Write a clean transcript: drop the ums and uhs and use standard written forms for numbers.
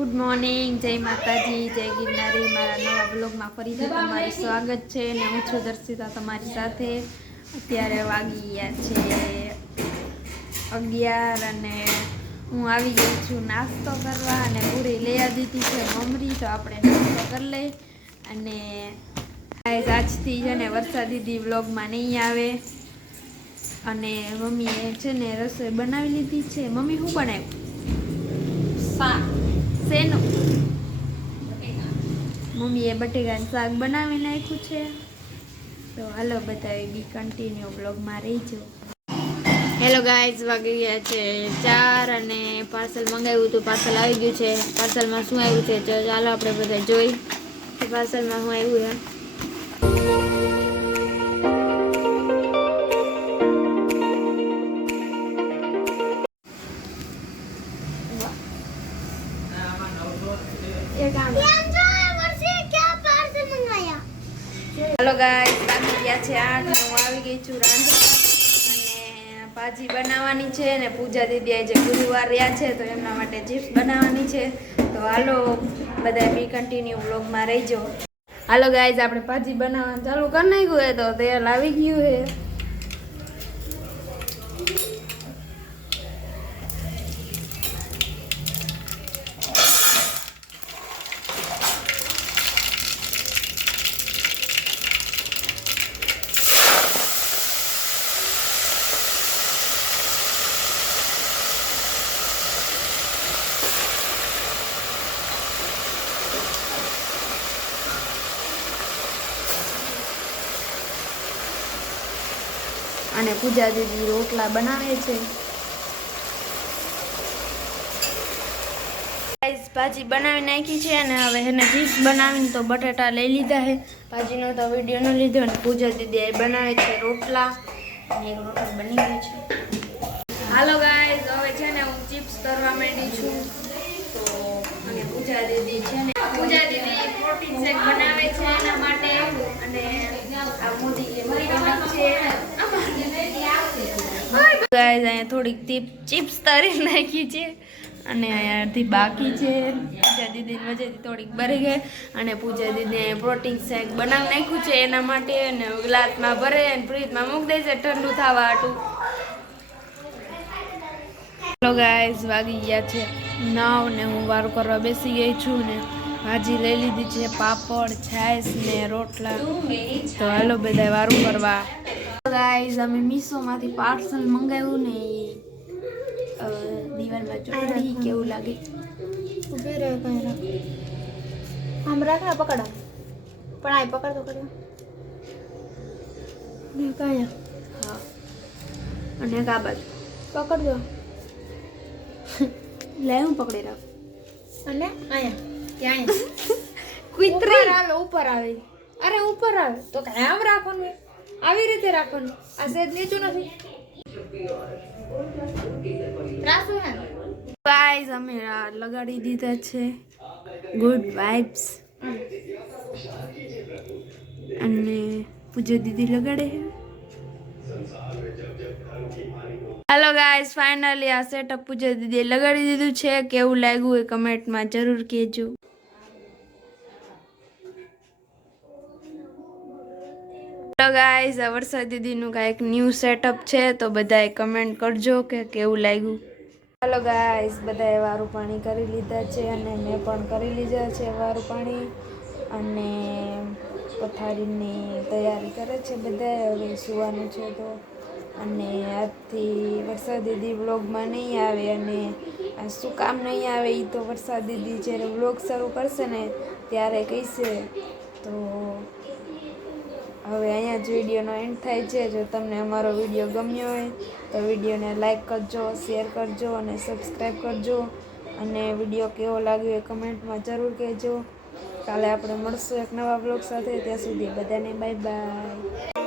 Good morning, જય માતાજી, જય ગિરનારી। મારા નવા બ્લોગમાં ફરીથી તમારું સ્વાગત છે ને હું છું દર્શિતા તમારી સાથે। અત્યારે વાગી ગયા છે 11 અને હું આવી ગઈ છું નાસ્તો કરવા અને પૂરી લઈ દીધી છે મમરી, તો આપણે નાસ્તો કરી લઈ। અને આજથી છે ને વર્ષા દીદી વ્લોગમાં નહીં આવે અને મમ્મીએ છે ને રસોઈ બનાવી લીધી છે। મમ્મી શું બનાવ્યું? શેનું? મમ્મીએ બટેકાનું શાક બનાવી નાખ્યું છે। તો હાલો બતાવી બી કન્ટિન્યુ બ્લોગમાં રહીજો। હેલો ગાઈઝ, વાગી ગયા છે 4 અને પાર્સલ મંગાવ્યું હતું, પાર્સલ આવી ગયું છે। પાર્સલમાં શું આવ્યું છે ચાલો આપણે બધા જોઈ કે પાર્સલમાં શું આવ્યું છે। हेलो गाइस, वागी गया छे 8 ने હું આવી ગઈ છું રાંધવા અને ભાજી બનાવવાની છે ને પૂજા દીદી આજે ગુરુવાર રહ્યા છે તો એમના માટે ચિપ્સ બનાવવાની છે। તો હાલો બધા બી કન્ટિન્યુ વ્લોગમાં રહેજો। હાલો ગાઈસ, આપણે ભાજી બનાવવાનું ચાલુ કરી નાખ્યું હે તો તેલ આવી ગયું હે। અને પૂજા દીદી રોટલા બનાવે છે। ગાઈસ, ભાજી બનાવી નાખી છે અને હવે એને ચીપ્સ બનાવીને તો બટાટા લઈ લીધા છે। ભાજીનો તો વિડીયો ન લીધો અને પૂજા દીદી બનાવે છે રોટલા અને એક રોટલો બની ગયો છે। હાલો ગાઈસ, હવે છે ને હું ચિપ્સ કરવા માંડી છું તો અને પૂજા દીદી છે ને પ્રોટીન શેક બનાવે છે એના માટે અને આ મોટી છે ગાઈસ। અહીંયા થોડીક ચિપ્સ તરી નાખી છે અને અહીંયાથી બાકી છે। પૂજા દીદી વચ્ચેથી થોડીક બરી ગઈ અને પૂજા દીદી પ્રોટીન શેક બનાવી નાખ્યું છે એના માટે અને ગ્લાસમાં ભરે અને ફ્રીજમાં મૂકી દે છે ઠંડુ થવા હાટું। હેલો ગાઈસ, વાગી ગયા છે 9 ને હું વારું કરવા બેસી ગઈ છું ને ભાજી લઈ લીધી છે, પાપડ, છાશ ને રોટલા। તો હાલો બધા વારું કરવા। ગાઈસ, અમે મીશોમાંથી પાર્સલ મંગાવ્યું ને દિવાલમાં ચોટી કેવું લાગે? ઉભે રહે કઈ રાખ આમ રાખ ને પકડ પણ આ પકડ તો કર્યો ને કઈ હા અને કા બાજુ પકડ દો લે હું પકડી રાખ અને આયા ક્યાં કુતરી આવે ઉપર આવે અરે ઉપર આવે તો કાય આમ રાખવાનું આવી રીતે રાખવાનું આ સેજ નીચું નથી રાખો હે ગાઈસ। અમે લગાડી દીધા છે ગુડ વાઇબ્સ અને પૂજા દીદી લગાડે છે। હેલો ગાઈસ, ફાઇનલી આ સેટઅપ પૂજા દીદી લગાડી દીધું છે। કેવું લાગ્યું એ કમેન્ટમાં જરૂર કહેજો। હેલો ગાઈસ, આ વર્ષા દીદીનું કાંઈક ન્યૂ સેટઅપ છે તો બધાએ કમેન્ટ કરજો કે કેવું લાગ્યું। હેલો ગાઈસ, બધાએ વારું પાણી કરી લીધા છે અને મેં પણ કરી લીધા છે વારું પાણી અને પથારીની તૈયારી કરે છે બધાએ, હવે સુવાનું છે તો। અને આજથી વર્ષા દીદી વ્લોગમાં નહીં આવે અને આ શું કામ નહીં આવે એ તો વર્ષા દીદી જ્યારે વ્લોગ શરૂ કરશે ને ત્યારે કહેશે। તો હવે અહીંયા જ વિડીયોનો એન્ડ થાય છે। જો તમને અમારો વિડીયો ગમ્યો હોય તો વિડીયોને લાઈક કરજો, શેર કરજો અને સબસ્ક્રાઈબ કરજો અને વિડીયો કેવો લાગ્યો એ કમેન્ટમાં જરૂર કહેજો। કાલે આપણે મળશું એક નવા બ્લોગ સાથે, ત્યાં સુધી બધાને બાય બાય।